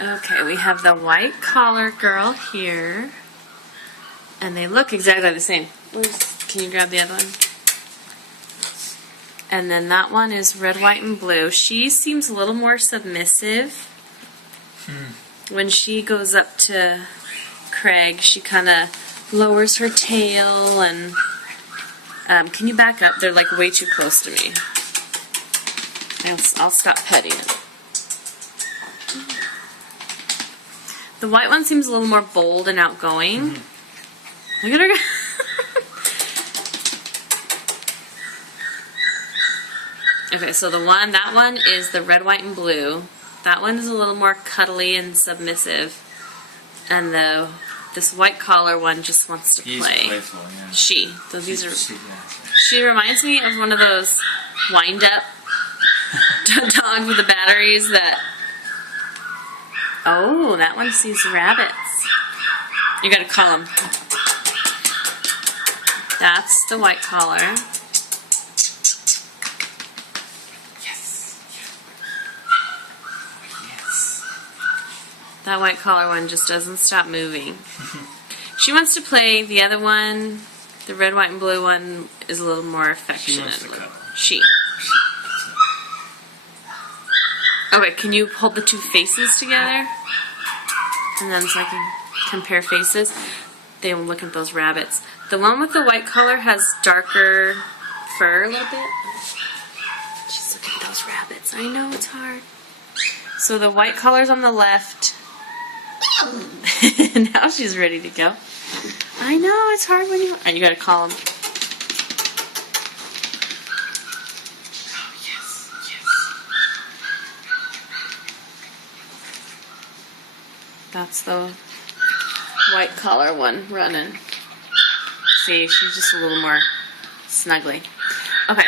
Okay, we have the white collar girl here. And they look exactly the same. Can you grab the other one? And then that one is red, white, and blue. She seems a little more submissive. When she goes up to Craig, she kind of lowers her tail and... can you back up? They're like way too close to me. I'll stop petting it. The white one seems a little more bold and outgoing. Look at her go. Okay, so that one is the red, white, and blue. That one is a little more cuddly and submissive. And this white collar one just wants to He's play. playful, yeah. So these are. She reminds me of one of those wind-up dogs with the batteries that. Oh, that one sees rabbits. You gotta call them. That's the white collar. Yes. That white collar one just doesn't stop moving. She wants to play. The other one, the red, white, and blue one, is a little more affectionate. She wants to cuddle. She. Okay, can you hold the two faces together? And then so I can compare faces. They will look at those rabbits. The one with the white collar has darker fur a little bit. She's looking at those rabbits. I know it's hard. So the white collar's on the left. Now she's ready to go. I know it's hard when you. Alright, you gotta call him. That's the white collar one running. See, she's just a little more snuggly. Okay.